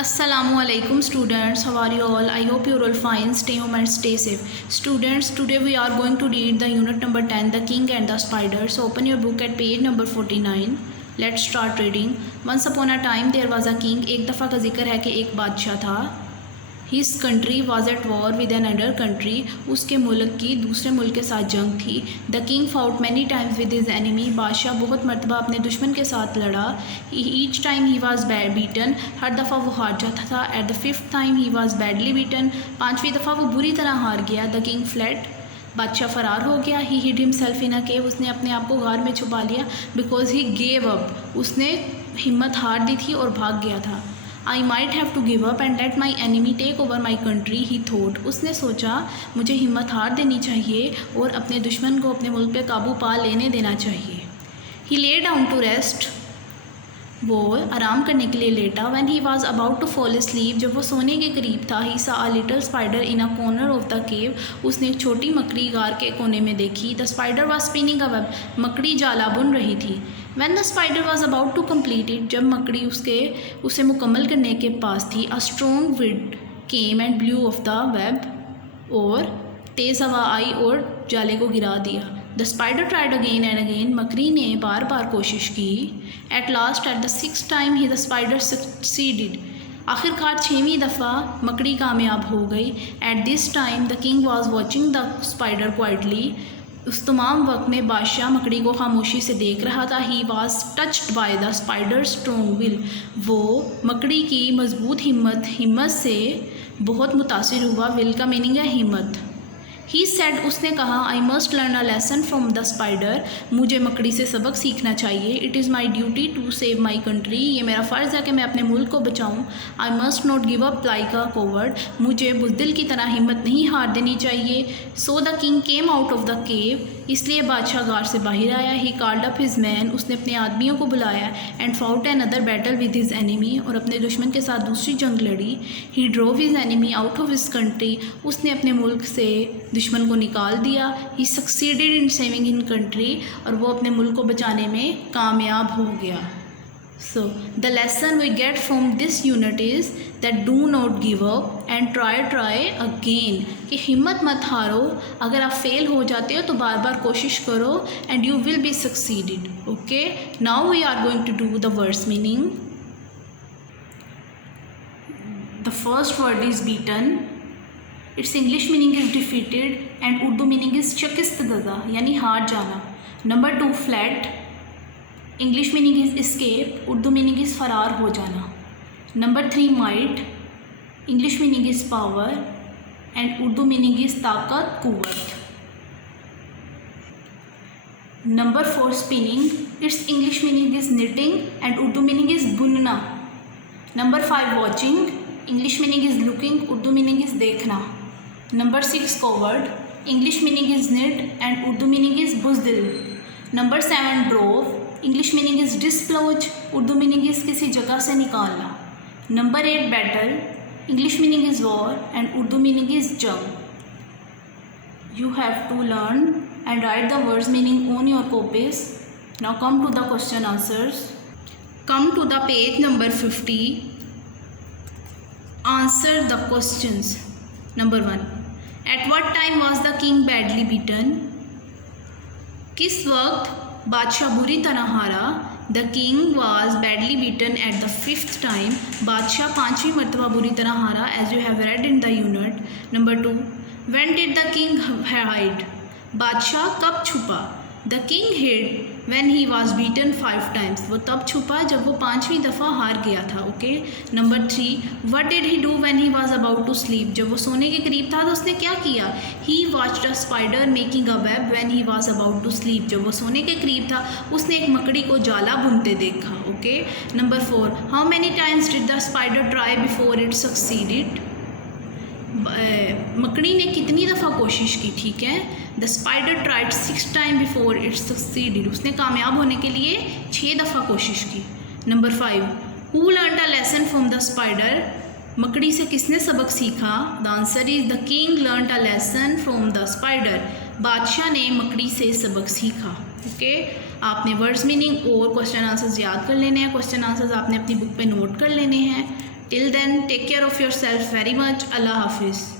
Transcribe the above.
Assalamualaikum students, how are you all? I hope you're all fine. Stay home and stay safe. Students, today we are going to read the unit number 10, The King and the Spider. So open your book at page number 49. Let's start reading. Once upon a time there was a king. एक दफ़ा का जिक्र है कि एक बादशाह था. His country was at war with another country. उसके मुल्क की दूसरे मुल्क के साथ जंग थी. The king fought many times with his enemy. बादशाह बहुत मरतबा अपने दुश्मन के साथ लड़ा. Each time he was beaten. हर दफ़ा वो हार जाता था. At the fifth time he was badly beaten. पांचवी दफ़ा वो बुरी तरह हार गया. The king fled. बादशाह फ़रार हो गया. He hid himself in a cave. उसने अपने आप को गार में छुपा लिया. Because he gave up. उसने हिम्मत हार दी थी और भाग गया था. I might have to give up and let my enemy take over my country, he thought. उसने सोचा मुझे हिम्मत हार देनी चाहिए और अपने दुश्मन को अपने मुल्क पे काबू पा लेने देना चाहिए. He lay down to rest. वो आराम करने के लिए लेटा. When he was about to fall asleep, जब वो सोने के करीब था, he saw a little spider in a corner of the cave. उसने एक छोटी मकड़ी गार के कोने में देखी. The spider was spinning a web. मकड़ी जाला बुन रही थी. When the spider was about to complete it, जब मकड़ी उसे मुकम्मल करने के पास थी, a strong wind came and blew off the web. और तेज़ हवा आई और जाले को गिरा दिया. The spider tried again and again. मकड़ी ने बार बार कोशिश की. At last, at the sixth time, the spider succeeded. आखिरकार 6वीं दफ़ा मकड़ी कामयाब हो गई. At this time, the king was watching the spider quietly. उस तमाम वक्त में बादशाह मकड़ी को खामोशी से देख रहा था. He was touched by the spider's strong will. वो मकड़ी की मजबूत हिम्मत से बहुत मुतासिर हुआ. विल का मीनिंग है हिम्मत. He said, उसने कहा, I must learn a lesson from the spider. मुझे मकड़ी से सबक सीखना चाहिए. It is my duty to save my country. ये मेरा फ़र्ज़ है कि मैं अपने मुल्क को बचाऊं. I must not give up like a coward. मुझे बुज़दिल की तरह हिम्मत नहीं हार देनी चाहिए. So the king came out of the cave. इसलिए बादशाह गार से बाहर आया. He called up his men. उसने अपने आदमियों को बुलाया. And fought another battle with his enemy. और अपने दुश्मन के साथ दूसरी जंग लड़ी. He drove his enemy out of his country. उसने अपने मुल्क से दुश्मन को निकाल दिया. He succeeded in saving his country. और वो अपने मुल्क को बचाने में कामयाब हो गया. So the lesson we get from this unit is that do not give up and try again. कि हिम्मत मत हारो. अगर आप फेल हो जाते हो तो बार बार कोशिश करो and you will be succeeded. Okay, now we are going to do the verse meaning. The first word is beaten. Its English meaning is defeated and Urdu meaning is शिकस्त ज़दा यानी हार जाना. Number 2 fled. English meaning is escape. Urdu meaning is फरार हो जाना. Number 3 might. English meaning is power and Urdu meaning is ताकत कुव्वत. Number 4 spinning. Its English meaning is knitting and Urdu meaning is बुनना. Number 5 watching. English meaning is looking. Urdu meaning is देखना. Number 6 covered. English meaning is knit and Urdu meaning is buzdil. Number 7 drove. English meaning is dislodge. Urdu meaning is किसी जगह से निकालना. Number 8 battle. English meaning is war and Urdu meaning is jung. You have to learn and write the words meaning on your copies. Now come to the question answers. Come to the page number 50. Answer the questions. Number 1. At what time was the king badly beaten? किस वक्त बादशाह बुरी तरह हारा? The king was badly beaten at the 5th time. बादशाह 5वीं मरतबा बुरी तरह हारा as you have read in the unit. Number 2. When did the king hide? बादशाह कब छुपा? The king hid when he was beaten 5 times. वो तब छुपा जब वो 5वीं दफ़ा हार गया था. Okay. Number 3. What did he do when he was about to sleep? जब वो सोने के करीब था तो उसने क्या किया? He watched a spider making a web when he was about to sleep. जब वो सोने के करीब था उसने एक मकड़ी को जाला बुनते देखा. Okay. Number 4. How many times did the spider try before it succeeded? मकड़ी ने कितनी दफ़ा कोशिश की? ठीक है. The spider tried 6 time before it succeeded. उसने कामयाब होने के लिए 6 दफ़ा कोशिश की. Number 5. Who learned a lesson from the spider? मकड़ी से किसने सबक सीखा? The answer is the king learned a lesson from the spider. बादशाह ने मकड़ी से सबक सीखा. ओके. आपने वर्ड्स मीनिंग और क्वेश्चन आंसर्स याद कर लेने हैं. क्वेश्चन आंसर्स आपने अपनी बुक पे नोट कर लेने हैं. Till then, take care of yourself very much. Allah Hafiz.